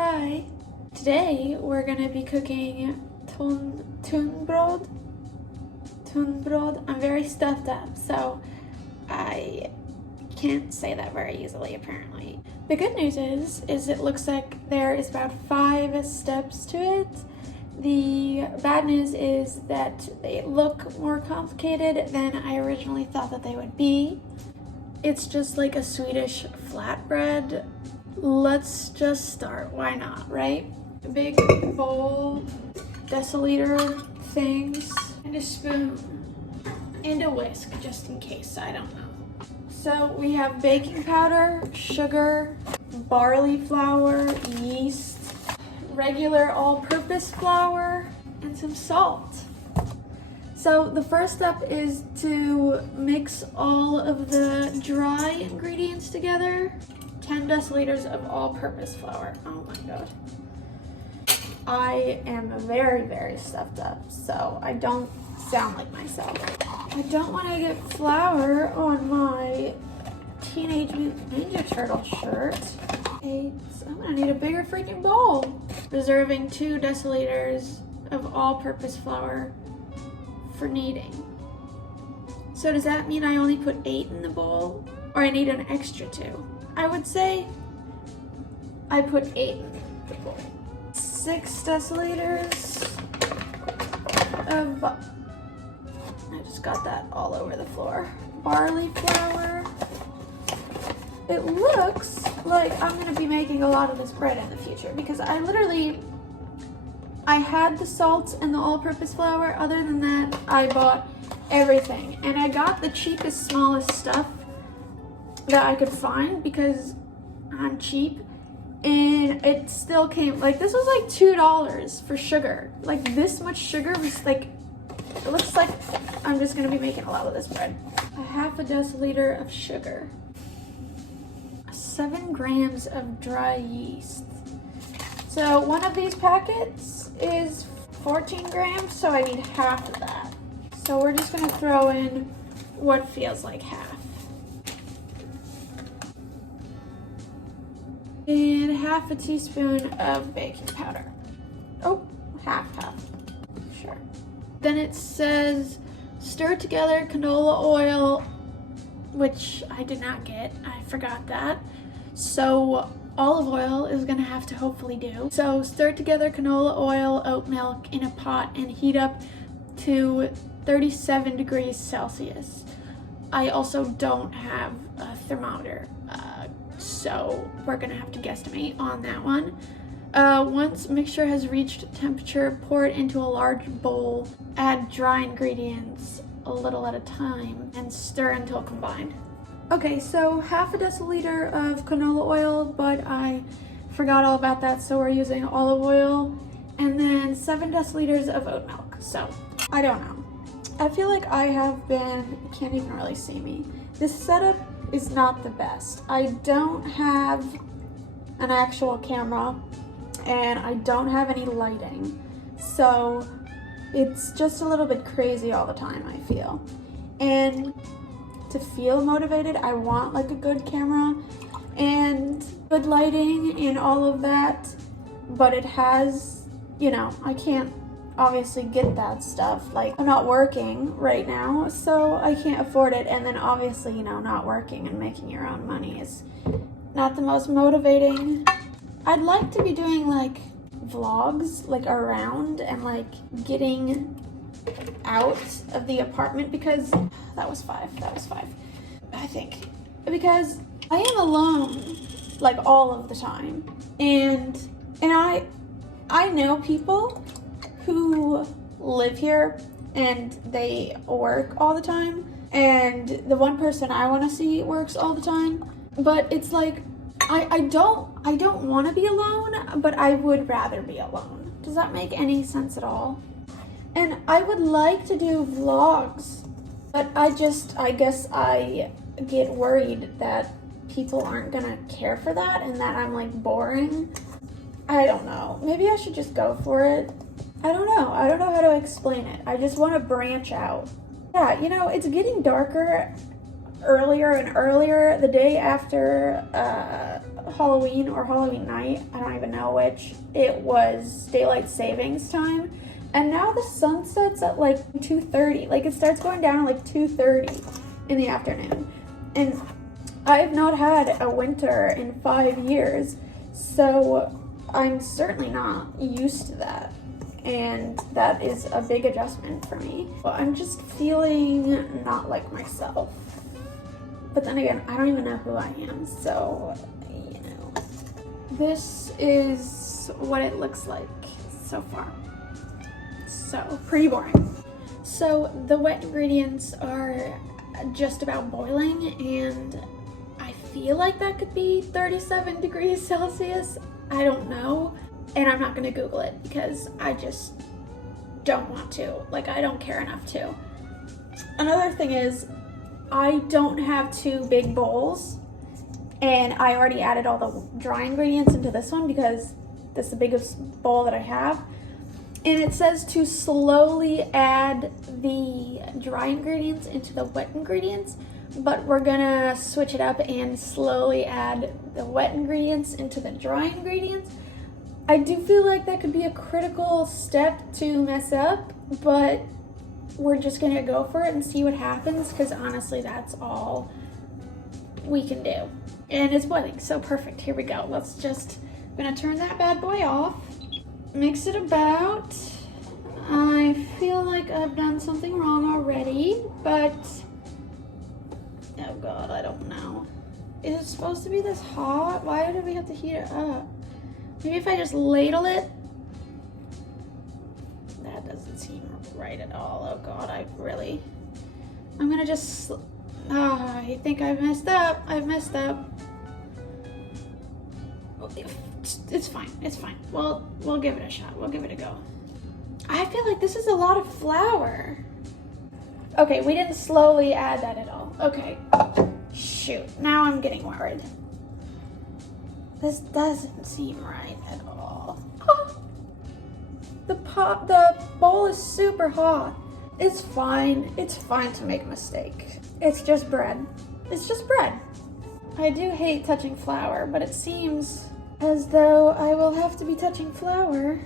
Hi! Today we're gonna be cooking Tunnbröd. I'm very stuffed up, so I can't say that very easily apparently. The good news is it looks like there is about 5 steps to it. The bad news is that they look more complicated than I originally thought that they would be. It's just like a Swedish flatbread. Let's just start, why not, right? A big bowl, deciliter things, and a spoon, and a whisk, just in case, I don't know. So we have baking powder, sugar, barley flour, yeast, regular all-purpose flour, and some salt. So the first step is to mix all of the dry ingredients together. 10 deciliters of all-purpose flour. Oh my god. I am very, very stuffed up, so I don't sound like myself. I don't want to get flour on my Teenage Mutant Ninja Turtle shirt. I'm gonna need a bigger freaking bowl. Reserving 2 deciliters of all-purpose flour for kneading. So does that mean I only put 8 in the bowl, or I need an extra 2? I would say I put 8 in the bowl. 6 deciliters of, I just got that all over the floor. Barley flour. It looks like I'm gonna be making a lot of this bread in the future because I had the salt and the all-purpose flour. Other than that, I bought everything. And I got the cheapest, smallest stuff that I could find because I'm cheap. And it still came, like, this was like $2 for sugar. Like, this much sugar was like, it looks like I'm just gonna be making a lot of this bread. A half a deciliter of sugar. 7 grams of dry yeast. So one of these packets is 14 grams, so I need half of that. So we're just gonna throw in what feels like half. And half a teaspoon of baking powder. Oh, half, sure. Then it says stir together canola oil, which I did not get, I forgot that. So olive oil is gonna have to hopefully do. So stir together canola oil, oat milk in a pot and heat up to 37 degrees Celsius. I also don't have a thermometer, so we're gonna have to guesstimate on that one. Once mixture has reached temperature, pour it into a large bowl, add dry ingredients a little at a time, and stir until combined. Okay, so half a deciliter of canola oil, but I forgot all about that, so we're using olive oil, and then 7 deciliters of oat milk. So, I don't know. I feel like I have been, you can't even really see me. This setup is not the best. I don't have an actual camera, and I don't have any lighting. So, it's just a little bit crazy all the time, I feel. And to feel motivated, I want like a good camera and good lighting and all of that, but it has, you know, I can't obviously get that stuff. Like, I'm not working right now, so I can't afford it. And then obviously, you know, not working and making your own money is not the most motivating. I'd like to be doing like vlogs like around and like getting out of the apartment because that was five, I think, because I am alone like all of the time, and I know people who live here and they work all the time, and the one person I want to see works all the time, but it's like I don't want to be alone, but I would rather be alone. Does that make any sense at all? And I would like to do vlogs, but I guess I get worried that people aren't gonna care for that and that I'm like boring. I don't know. Maybe I should just go for it. I don't know how to explain it. I just want to branch out. Yeah, you know, it's getting darker earlier and earlier the day after Halloween or Halloween night, I don't even know which, it was daylight savings time. And now the sun sets at like 2:30. Like it starts going down at like 2:30 in the afternoon. And I have not had a winter in 5 years. So I'm certainly not used to that. And that is a big adjustment for me. But I'm just feeling not like myself. But then again, I don't even know who I am, so, you know. This is what it looks like so far. So, pretty boring. So, the wet ingredients are just about boiling, and I feel like that could be 37 degrees Celsius. I don't know, and I'm not gonna Google it because I just don't want to. Like, I don't care enough to. Another thing is, I don't have 2 big bowls, and I already added all the dry ingredients into this one because this is the biggest bowl that I have. And it says to slowly add the dry ingredients into the wet ingredients, but we're gonna switch it up and slowly add the wet ingredients into the dry ingredients. I do feel like that could be a critical step to mess up, but we're just gonna go for it and see what happens, because honestly, that's all we can do. And it's boiling, so perfect. Here we go. I'm gonna turn that bad boy off, mix it about. I feel like I've done something wrong already, but oh God, I don't know. Is it supposed to be this hot? Why do we have to heat it up? Maybe if I just ladle it? That doesn't seem right at all. Oh God, I'm gonna just, I think I've messed up. I've messed up. It's fine, it's fine. We'll give it a shot. We'll give it a go. I feel like this is a lot of flour. Okay, we didn't slowly add that at all. Okay, shoot, now I'm getting worried. This doesn't seem right at all. The bowl is super hot. It's fine to make a mistake. It's just bread. It's just bread. I do hate touching flour, but it seems as though I will have to be touching flour.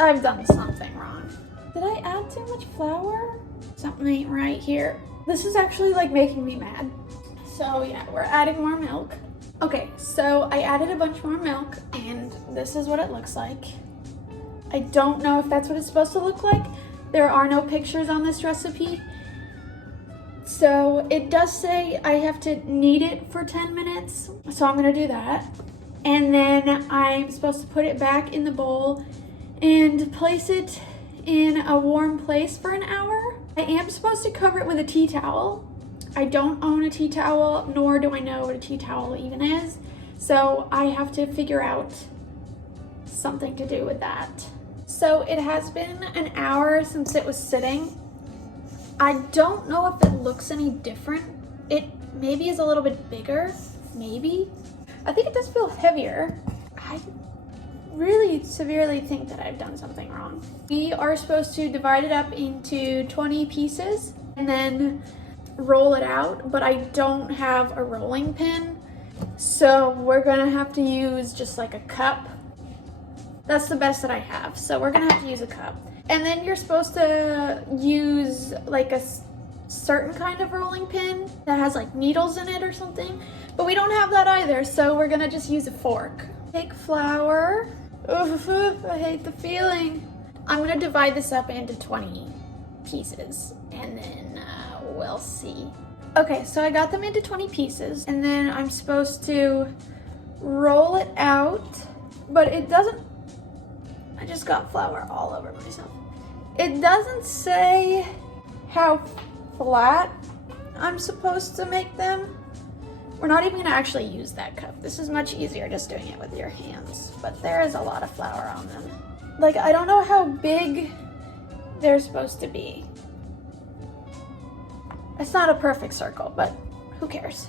I've done something wrong. Did I add too much flour? Something ain't right here. This is actually like making me mad. So yeah, we're adding more milk. Okay, so I added a bunch more milk, and this is what it looks like. I don't know if that's what it's supposed to look like. There are no pictures on this recipe. So it does say I have to knead it for 10 minutes. So I'm gonna do that. And then I'm supposed to put it back in the bowl and place it in a warm place for an hour. I am supposed to cover it with a tea towel. I don't own a tea towel, nor do I know what a tea towel even is. So I have to figure out something to do with that. So it has been an hour since it was sitting. I don't know if it looks any different. It maybe is a little bit bigger, maybe. I think it does feel heavier. I really severely think that I've done something wrong. We are supposed to divide it up into 20 pieces and then roll it out, but I don't have a rolling pin. So we're gonna have to use just like a cup. That's the best that I have. So we're gonna have to use a cup. And then you're supposed to use like a certain kind of rolling pin that has like needles in it or something, but we don't have that either. So we're gonna just use a fork. Take flour. Oof, I hate the feeling. I'm gonna divide this up into 20 pieces and then we'll see. Okay, so I got them into 20 pieces and then I'm supposed to roll it out, but it doesn't, I just got flour all over myself. It doesn't say how flat I'm supposed to make them. We're not even gonna actually use that cup. This is much easier just doing it with your hands, but there is a lot of flour on them. Like, I don't know how big they're supposed to be. It's not a perfect circle, but who cares?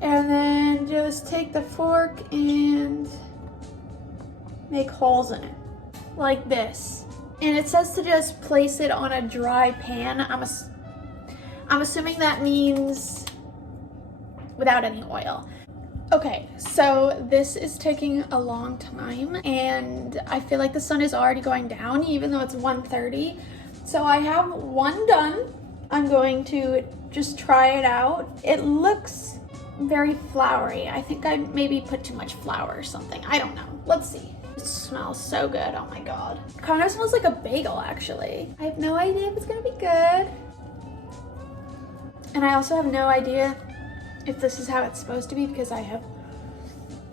And then just take the fork and make holes in it, like this. And it says to just place it on a dry pan. I'm assuming that means without any oil. Okay, so this is taking a long time and I feel like the sun is already going down even though it's 1:30. So I have one done. I'm going to just try it out. It looks very floury. I think I maybe put too much flour or something. I don't know. Let's see. It smells so good. Oh my god. It kind of smells like a bagel actually. I have no idea if it's gonna be good. And I also have no idea if this is how it's supposed to be because I have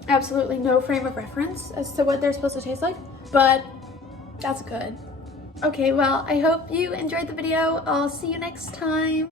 absolutely no frame of reference as to what they're supposed to taste like, but that's good. Okay, well, I hope you enjoyed the video. I'll see you next time.